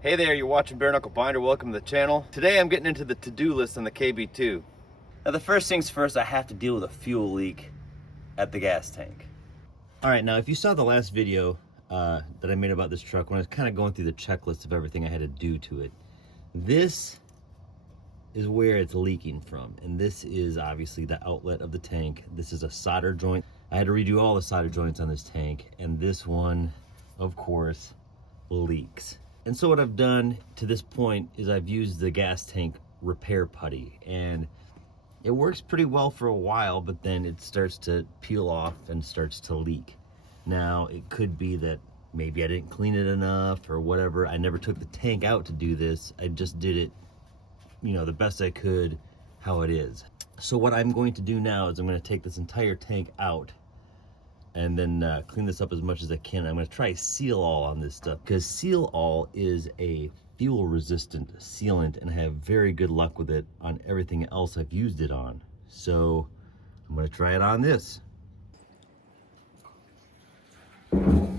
Hey there, you're watching Bare Knuckle Binder. Welcome to the channel. Today I'm getting into the to-do list on the KB-2. Now the first things first, I have to deal with a fuel leak at the gas tank. All right, now if you saw the last video that I made about this truck, when I was kind of going through the checklist of everything I had to do to it, this is where it's leaking from. And this is obviously the outlet of the tank. This is a solder joint. I had to redo all the solder joints on this tank, and this one, of course, leaks. And so what I've done to this point is I've used the gas tank repair putty, and it works pretty well for a while, but then it starts to peel off and starts to leak. Now, it could be that maybe I didn't clean it enough or whatever. I never took the tank out to do this. I just did it, you know, the best I could how it is. So what I'm going to do now is I'm going to take this entire tank out and then clean this up as much as I can. I'm going to try Seal All on this stuff, because Seal All is a fuel resistant sealant, and I have very good luck with it on everything else I've used it on. So I'm going to try it on this. All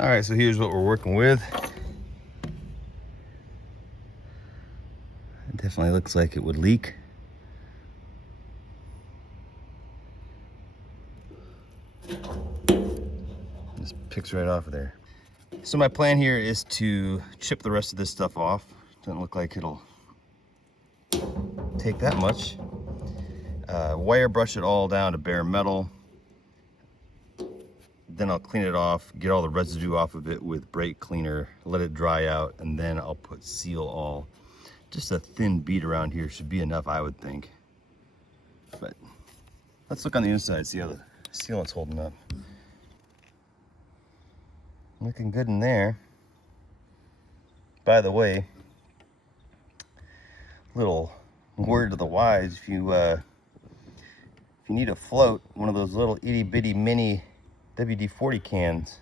right, so here's what we're working with. It definitely looks like it would leak. Just picks right off of there. So my plan here is to chip the rest of this stuff off. Doesn't look like it'll take that much. Wire brush it all down to bare metal. Then I'll clean it off, get all the residue off of it with brake cleaner, let it dry out, and then I'll put Seal All. Just a thin bead around here should be enough, I would think. But let's look on the inside, see how the sealant's holding up. Looking good in there. By the way, little word to the wise, if you need a float, one of those little itty bitty mini WD-40 cans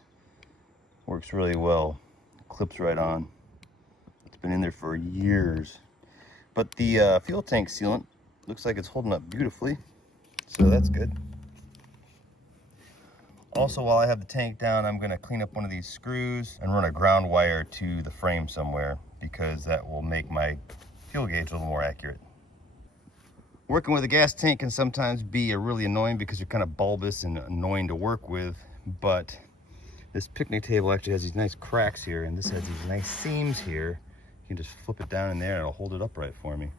works really well. Clips right on. It's been in there for years. But the fuel tank sealant looks like it's holding up beautifully, so that's good. Also, while I have the tank down, I'm going to clean up one of these screws and run a ground wire to the frame somewhere, because that will make my fuel gauge a little more accurate. Working with a gas tank can sometimes be really annoying because you're kind of bulbous and annoying to work with, but this picnic table actually has these nice cracks here, and this has these nice seams here. You can just flip it down in there and it'll hold it upright for me.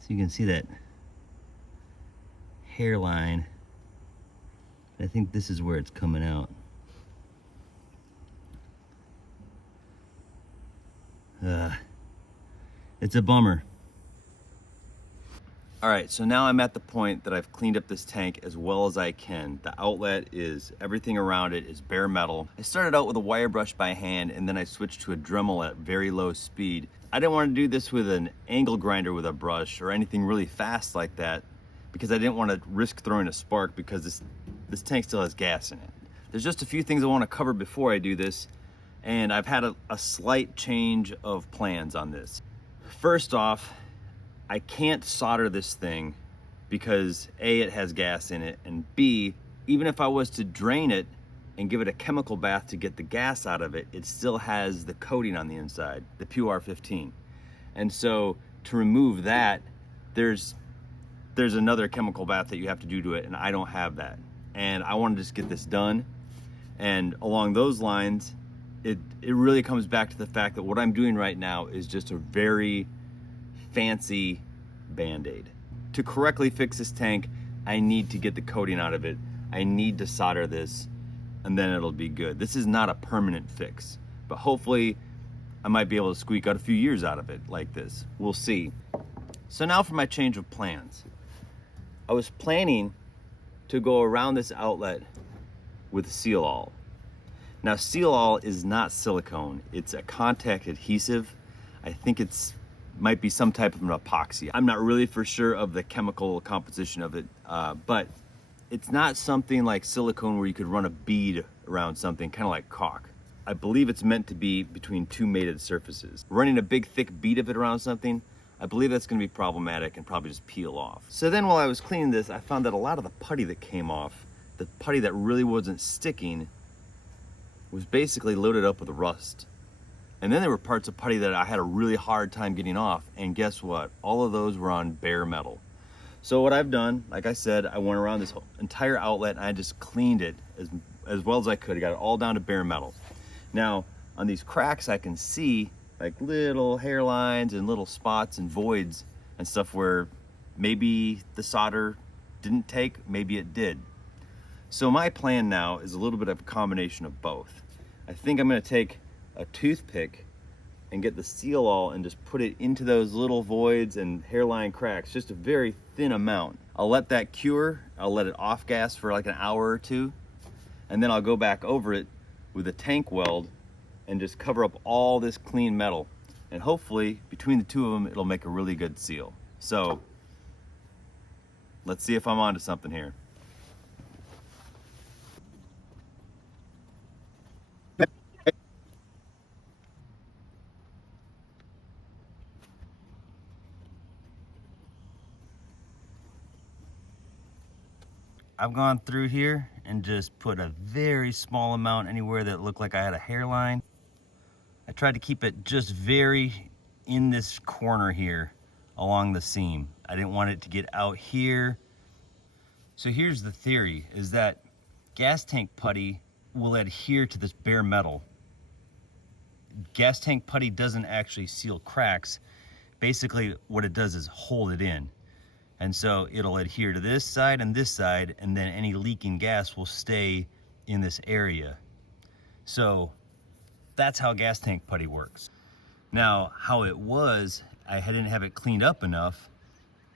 So you can see that hairline. I think this is where it's coming out. It's a bummer. All right, so now I'm at the point that I've cleaned up this tank as well as I can. The outlet is, everything around it is bare metal. I started out with a wire brush by hand, and then I switched to a Dremel at very low speed. I didn't want to do this with an angle grinder with a brush or anything really fast like that, because I didn't want to risk throwing a spark, because this tank still has gas in it. There's just a few things I want to cover before I do this, and I've had a slight change of plans on this. First off, I can't solder this thing because A, it has gas in it, and B, even if I was to drain it and give it a chemical bath to get the gas out of it, it still has the coating on the inside, the PR15. And so to remove that, there's another chemical bath that you have to do to it, and I don't have that. And I want to just get this done. And along those lines, it really comes back to the fact that what I'm doing right now is just a very fancy Band-Aid. To correctly fix this tank, I need to get the coating out of it. I need to solder this, and then it'll be good. This is not a permanent fix, but hopefully I might be able to squeak out a few years out of it like this. We'll see. So now for my change of plans. I was planning to go around this outlet with Seal All. Now, Seal All is not silicone. It's a contact adhesive. I think might be some type of an epoxy. I'm not really for sure of the chemical composition of it, but it's not something like silicone where you could run a bead around something, kind of like caulk. I believe it's meant to be between two mated surfaces. Running a big thick bead of it around something, I believe that's gonna be problematic and probably just peel off. So then while I was cleaning this, I found that a lot of the putty that came off, the putty that really wasn't sticking, was basically loaded up with rust. And then there were parts of putty that I had a really hard time getting off, and guess what? All of those were on bare metal. So what I've done, like I said, I went around this whole entire outlet and I just cleaned it as well as I could. I got it all down to bare metal. Now, on these cracks I can see like little hairlines and little spots and voids and stuff where maybe the solder didn't take, maybe it did. So my plan now is a little bit of a combination of both. I think I'm gonna take a toothpick and get the Seal All and just put it into those little voids and hairline cracks, just a very thin amount. I'll let that cure, I'll let it off gas for like an hour or two, and then I'll go back over it with a tank weld and just cover up all this clean metal. And hopefully, between the two of them, it'll make a really good seal. So, let's see if I'm onto something here. I've gone through here and just put a very small amount anywhere that looked like I had a hairline. I tried to keep it just very in this corner here along the seam. I didn't want it to get out here. So here's the theory, is that gas tank putty will adhere to this bare metal. Gas tank putty doesn't actually seal cracks. Basically what it does is hold it in. And so it'll adhere to this side, and then any leaking gas will stay in this area. So that's how gas tank putty works. Now, how it was, I didn't have it cleaned up enough.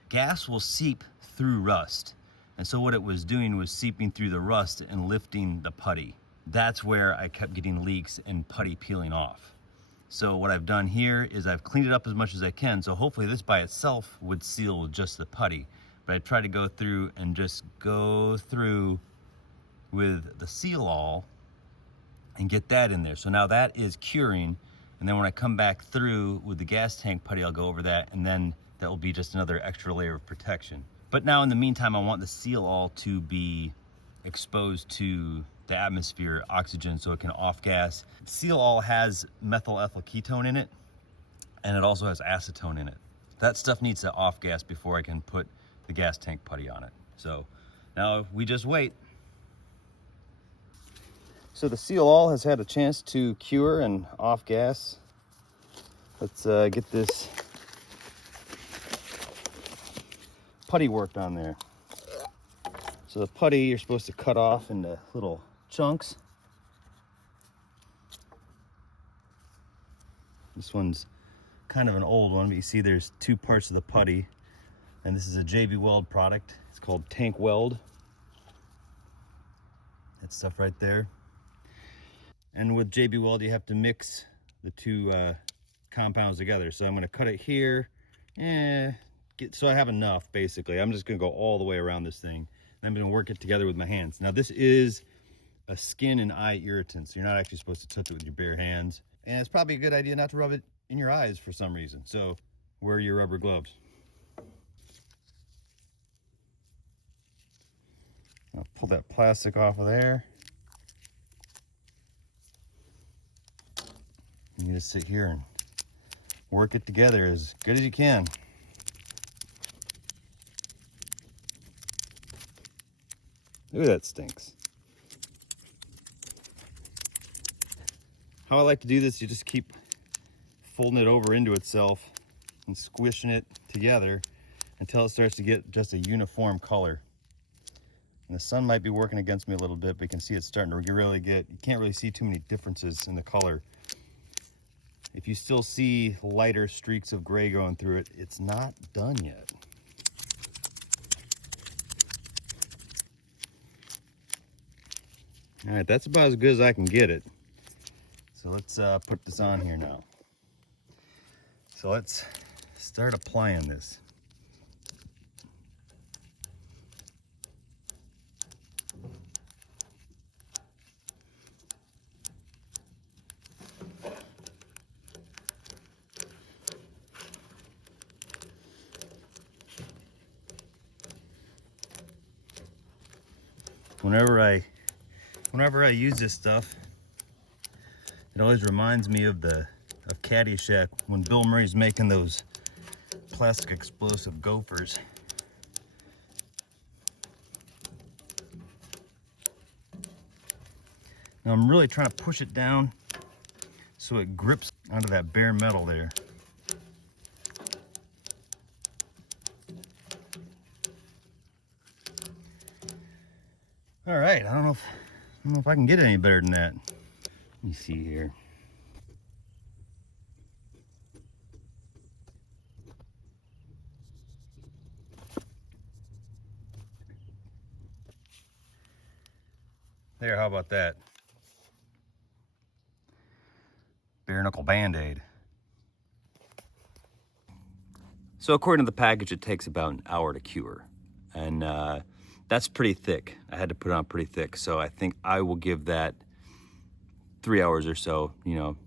Gas will seep through rust. And so what it was doing was seeping through the rust and lifting the putty. That's where I kept getting leaks and putty peeling off. So what I've done here is I've cleaned it up as much as I can. So hopefully this by itself would seal with just the putty. But I tried to go through and just go through with the Seal All and get that in there. So now that is curing. And then when I come back through with the gas tank putty, I'll go over that, and then that will be just another extra layer of protection. But now in the meantime, I want the Seal All to be exposed to the atmosphere, oxygen, so it can off gas. Seal All has methyl ethyl ketone in it, and it also has acetone in it. That stuff needs to off gas before I can put the gas tank putty on it. So now we just wait. So the Seal All has had a chance to cure and off gas. Let's get this putty worked on there. So the putty you're supposed to cut off into little chunks. This one's kind of an old one, but you see there's two parts of the putty, and this is a JB Weld product. It's called Tank Weld. That stuff right there. And with JB Weld, you have to mix the two compounds together. So I'm going to cut it here, so I have enough. Basically, I'm just going to go all the way around this thing. And I'm going to work it together with my hands. Now this is a skin and eye irritant, so you're not actually supposed to touch it with your bare hands. And it's probably a good idea not to rub it in your eyes for some reason. So wear your rubber gloves. I'll pull that plastic off of there. You just sit here and work it together as good as you can. Ooh, that stinks. How I like to do this, you just keep folding it over into itself and squishing it together until it starts to get just a uniform color. And the sun might be working against me a little bit, but you can see it's starting to really get, you can't really see too many differences in the color. If you still see lighter streaks of gray going through it, it's not done yet. All right, that's about as good as I can get it. So let's put this on here now. So let's start applying this. Whenever I use this stuff, it always reminds me of Caddyshack when Bill Murray's making those plastic explosive gophers. Now I'm really trying to push it down so it grips onto that bare metal there. All right, I don't know if I can get it any better than that. Let me see here. There, how about that? Bare knuckle Band-Aid. So according to the package, it takes about an hour to cure. And that's pretty thick. I had to put it on pretty thick. So I think I will give that 3 hours or so. You know,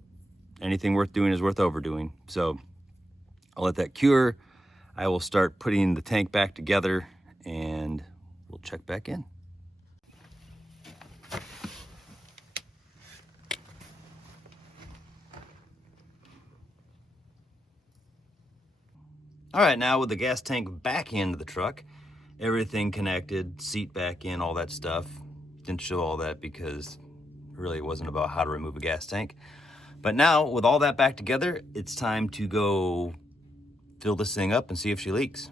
anything worth doing is worth overdoing. So I'll let that cure. I will start putting the tank back together and we'll check back in. All right, now with the gas tank back into the truck, everything connected, seat back in, all that stuff. Didn't show all that because really it wasn't about how to remove a gas tank. But now with all that back together, it's time to go fill this thing up and see if she leaks.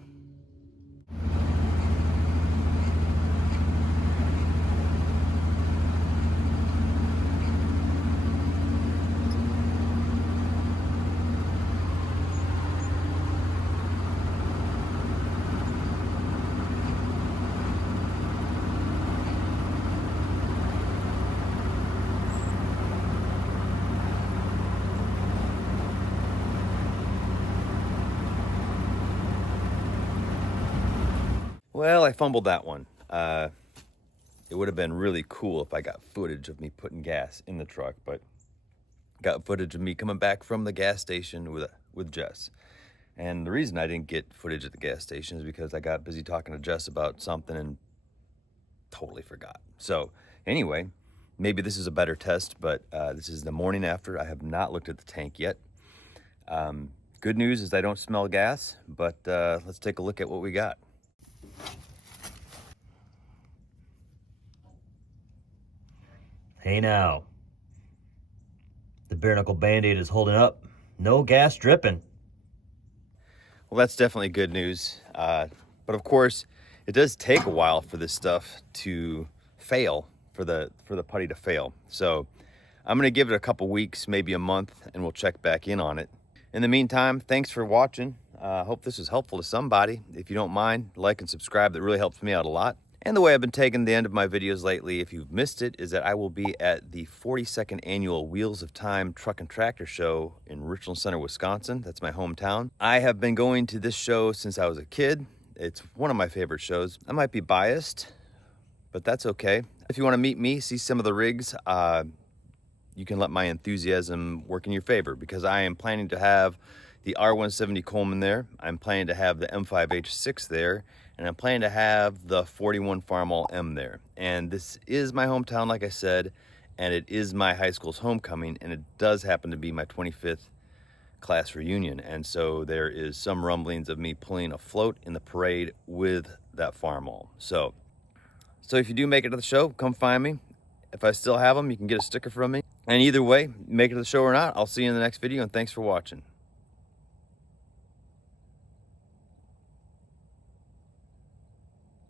Well, I fumbled that one. It would have been really cool if I got footage of me putting gas in the truck, but got footage of me coming back from the gas station with Jess. And the reason I didn't get footage at the gas station is because I got busy talking to Jess about something and totally forgot. So anyway, maybe this is a better test, but this is the morning after. I have not looked at the tank yet. Good news is I don't smell gas, but let's take a look at what we got. Hey now, the bare knuckle Band-Aid is holding up. No gas dripping. Well, that's definitely good news. But of course, it does take a while for this stuff to fail, for the putty to fail. So I'm gonna give it a couple weeks, maybe a month, and we'll check back in on it. In the meantime, thanks for watching. I hope this was helpful to somebody. If you don't mind, like and subscribe. That really helps me out a lot. And the way I've been taking the end of my videos lately, if you've missed it, is that I will be at the 42nd annual Wheels of Time Truck and Tractor Show in Richland Center, Wisconsin. That's my hometown. I have been going to this show since I was a kid. It's one of my favorite shows. I might be biased, but that's okay. If you want to meet me, see some of the rigs, you can let my enthusiasm work in your favor, because I am planning to have the R170 Coleman there. I'm planning to have the M5H6 there, and I'm planning to have the 41 Farmall M there. And this is my hometown, like I said, and it is my high school's homecoming, and it does happen to be my 25th class reunion. And so there is some rumblings of me pulling a float in the parade with that Farmall. So if you do make it to the show, come find me. If I still have them, you can get a sticker from me. And either way, make it to the show or not, I'll see you in the next video, and thanks for watching.